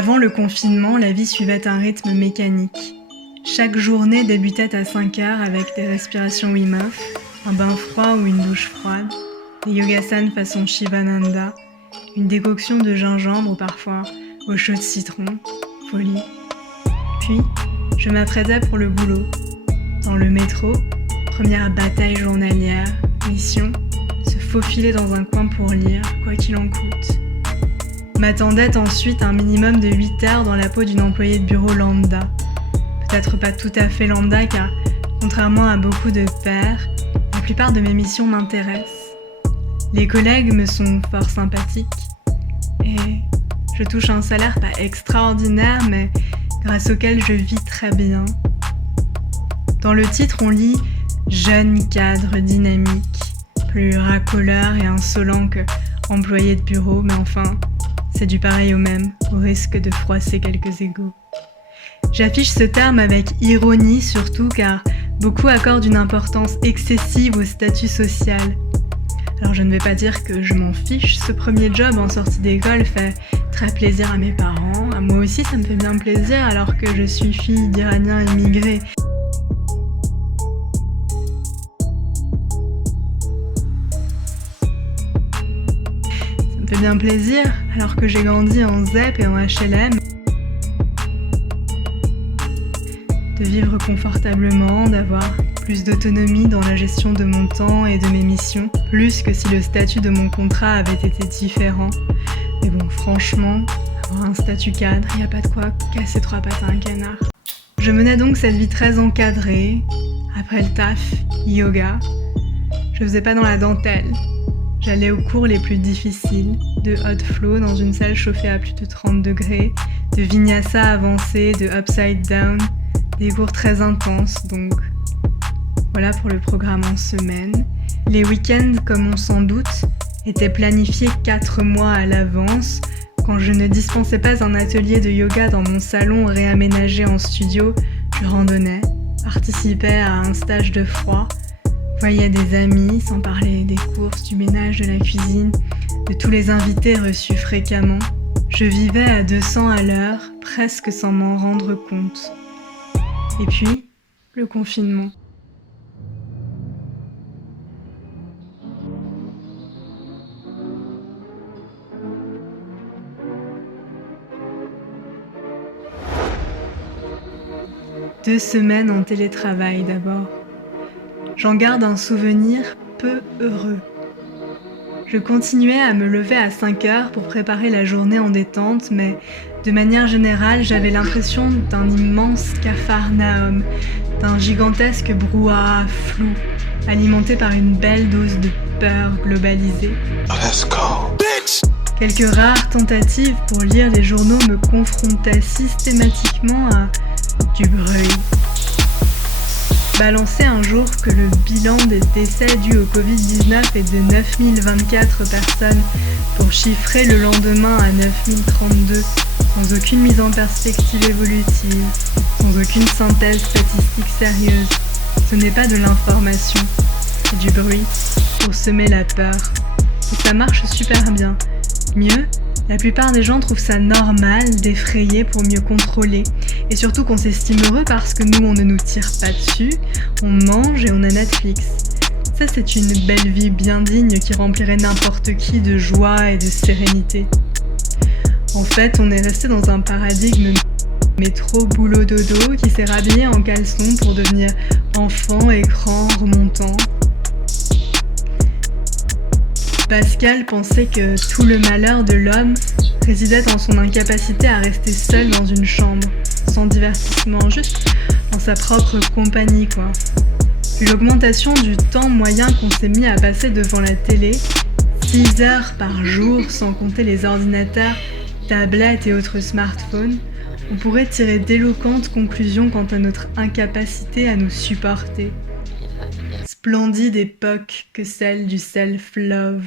Avant le confinement, la vie suivait un rythme mécanique. Chaque journée débutait à 5 heures avec des respirations Wim Hof, un bain froid ou une douche froide, des yogasanas façon Shivananda, une décoction de gingembre ou parfois au chaud de citron, folie. Puis, je m'apprêtais pour le boulot. Dans le métro, première bataille journalière, mission, se faufiler dans un coin pour lire, quoi qu'il en coûte. M'attendait ensuite un minimum de 8 heures dans la peau d'une employée de bureau lambda. Peut-être pas tout à fait lambda car, contrairement à beaucoup de pairs, la plupart de mes missions m'intéressent. Les collègues me sont fort sympathiques et je touche un salaire pas extraordinaire mais grâce auquel je vis très bien. Dans le titre, on lit « Jeune cadre dynamique », plus racoleur et insolent que « employé de bureau », mais enfin, c'est du pareil au même, au risque de froisser quelques égos. J'affiche ce terme avec ironie surtout car beaucoup accordent une importance excessive au statut social. Alors je ne vais pas dire que je m'en fiche, ce premier job en sortie d'école fait très plaisir à mes parents, à moi aussi ça me fait bien plaisir alors que je suis fille d'Iraniens immigrés. Ça me fait bien plaisir alors que j'ai grandi en ZEP et en HLM. De vivre confortablement, d'avoir plus d'autonomie dans la gestion de mon temps et de mes missions, plus que si le statut de mon contrat avait été différent. Mais bon, franchement, avoir un statut cadre, y a pas de quoi casser 3 pattes à un canard. Je menais donc cette vie très encadrée. Après le taf, yoga. Je faisais pas dans la dentelle. J'allais aux cours les plus difficiles, de hot flow dans une salle chauffée à plus de 30 degrés, de vinyasa avancé, de upside down, des cours très intenses donc. Voilà pour le programme en semaine. Les week-ends, comme on s'en doute, étaient planifiés 4 mois à l'avance. Quand je ne dispensais pas un atelier de yoga dans mon salon réaménagé en studio, je randonnais, participais à un stage de froid, voyais des amis, sans parler des courses, du ménage, de la cuisine, de tous les invités reçus fréquemment. Je vivais à 200 à l'heure, presque sans m'en rendre compte. Et puis, le confinement. Deux semaines en télétravail d'abord. J'en garde un souvenir peu heureux. Je continuais à me lever à 5 heures pour préparer la journée en détente, mais de manière générale, j'avais l'impression d'un immense capharnaüm, d'un gigantesque brouhaha flou, alimenté par une belle dose de peur globalisée. Let's go, bitch! Quelques rares tentatives pour lire les journaux me confrontaient systématiquement à du bruit. Balancer un jour que le bilan des décès dus au Covid-19 est de 9024 personnes pour chiffrer le lendemain à 9032, sans aucune mise en perspective évolutive, sans aucune synthèse statistique sérieuse. Ce n'est pas de l'information, c'est du bruit pour semer la peur. Et ça marche super bien. Mieux, la plupart des gens trouvent ça normal d'effrayer pour mieux contrôler. Et surtout qu'on s'estime heureux parce que nous, on ne nous tire pas dessus, on mange et on a Netflix. Ça, c'est une belle vie bien digne qui remplirait n'importe qui de joie et de sérénité. En fait, on est resté dans un paradigme métro boulot dodo qui s'est rhabillé en caleçon pour devenir enfant écran remontant. Pascal pensait que tout le malheur de l'homme résidait en son incapacité à rester seul dans une chambre, sans divertissement, juste dans sa propre compagnie, quoi. Puis l'augmentation du temps moyen qu'on s'est mis à passer devant la télé, 6 heures par jour, sans compter les ordinateurs, tablettes et autres smartphones, on pourrait tirer d'éloquentes conclusions quant à notre incapacité à nous supporter. Splendide époque que celle du self-love.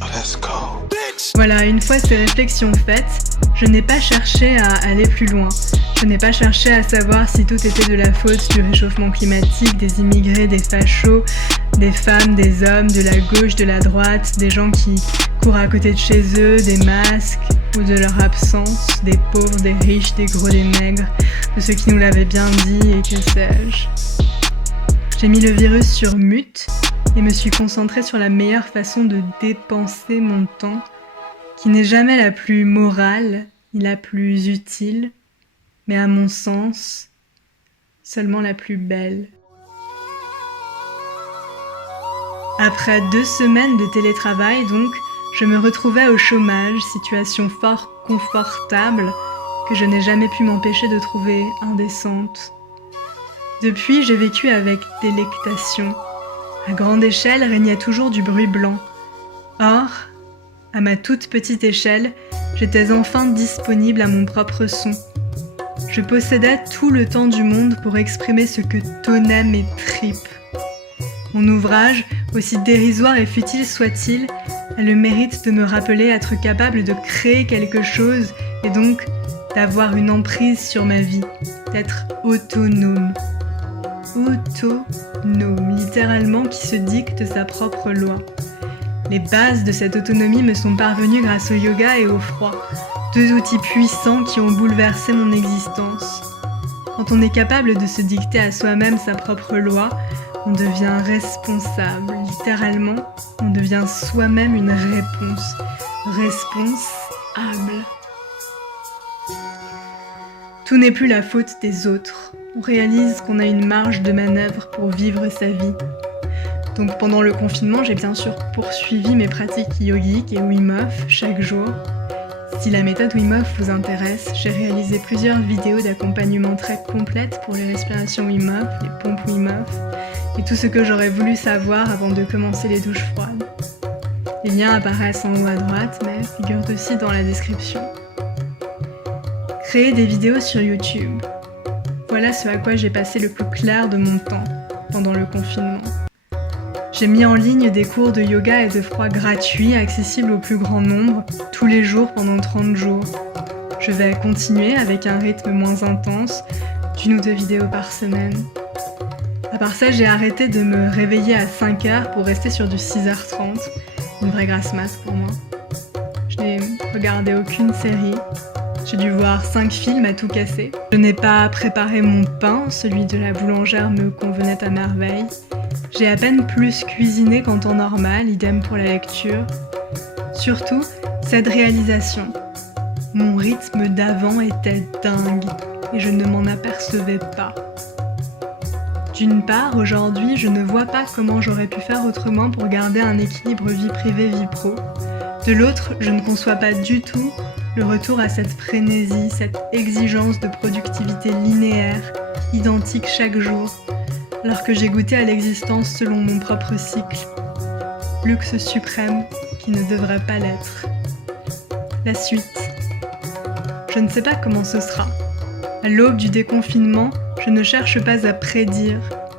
Let's go, bitch! Voilà, une fois ces réflexions faites, je n'ai pas cherché à aller plus loin. Je n'ai pas cherché à savoir si tout était de la faute du réchauffement climatique, des immigrés, des fachos, des femmes, des hommes, de la gauche, de la droite, des gens qui courent à côté de chez eux, des masques, ou de leur absence, des pauvres, des riches, des gros, des maigres, de ceux qui nous l'avaient bien dit et que sais-je. J'ai mis le virus sur mute et me suis concentrée sur la meilleure façon de dépenser mon temps, qui n'est jamais la plus morale ni la plus utile, mais à mon sens, seulement la plus belle. Après 2 semaines de télétravail, donc, je me retrouvais au chômage, situation fort confortable que je n'ai jamais pu m'empêcher de trouver indécente. Depuis, j'ai vécu avec délectation. À grande échelle régnait toujours du bruit blanc. Or, à ma toute petite échelle, j'étais enfin disponible à mon propre son. Je possédais tout le temps du monde pour exprimer ce que tonnaient mes tripes. Mon ouvrage, aussi dérisoire et futile soit-il, a le mérite de me rappeler être capable de créer quelque chose et donc d'avoir une emprise sur ma vie, d'être autonome. Autonome, littéralement qui se dicte sa propre loi. Les bases de cette autonomie me sont parvenues grâce au yoga et au froid, 2 outils puissants qui ont bouleversé mon existence. Quand on est capable de se dicter à soi-même sa propre loi, on devient responsable. Littéralement, on devient soi-même une réponse. Responsable. Tout n'est plus la faute des autres. On réalise qu'on a une marge de manœuvre pour vivre sa vie. Donc pendant le confinement, j'ai bien sûr poursuivi mes pratiques yogiques et Wim Hof chaque jour. Si la méthode Wim Hof vous intéresse, j'ai réalisé plusieurs vidéos d'accompagnement très complètes pour les respirations Wim Hof, les pompes Wim Hof, et tout ce que j'aurais voulu savoir avant de commencer les douches froides. Les liens apparaissent en haut à droite, mais figurent aussi dans la description. Créer des vidéos sur YouTube. Voilà ce à quoi j'ai passé le plus clair de mon temps pendant le confinement. J'ai mis en ligne des cours de yoga et de froid gratuits, accessibles au plus grand nombre, tous les jours pendant 30 jours. Je vais continuer avec un rythme moins intense, 1 ou 2 vidéos par semaine. À part ça, j'ai arrêté de me réveiller à 5h pour rester sur du 6h30, une vraie grasse mat pour moi. Je n'ai regardé aucune série. J'ai dû voir 5 films à tout casser. Je n'ai pas préparé mon pain, celui de la boulangère me convenait à merveille. J'ai à peine plus cuisiné qu'en temps normal, idem pour la lecture. Surtout, cette réalisation. Mon rythme d'avant était dingue et je ne m'en apercevais pas. D'une part, aujourd'hui, je ne vois pas comment j'aurais pu faire autrement pour garder un équilibre vie privée-vie pro. De l'autre, je ne conçois pas du tout le retour à cette frénésie, cette exigence de productivité linéaire, identique chaque jour, alors que j'ai goûté à l'existence selon mon propre cycle. Luxe suprême qui ne devrait pas l'être. La suite. Je ne sais pas comment ce sera. À l'aube du déconfinement, je ne cherche pas à prédire.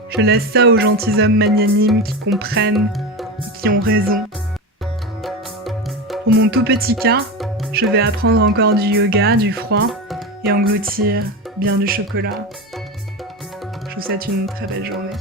Je laisse ça aux gentilshommes magnanimes qui comprennent et qui ont raison. Pour mon tout petit cas, je vais apprendre encore du yoga, du froid et engloutir bien du chocolat. Je vous souhaite une très belle journée.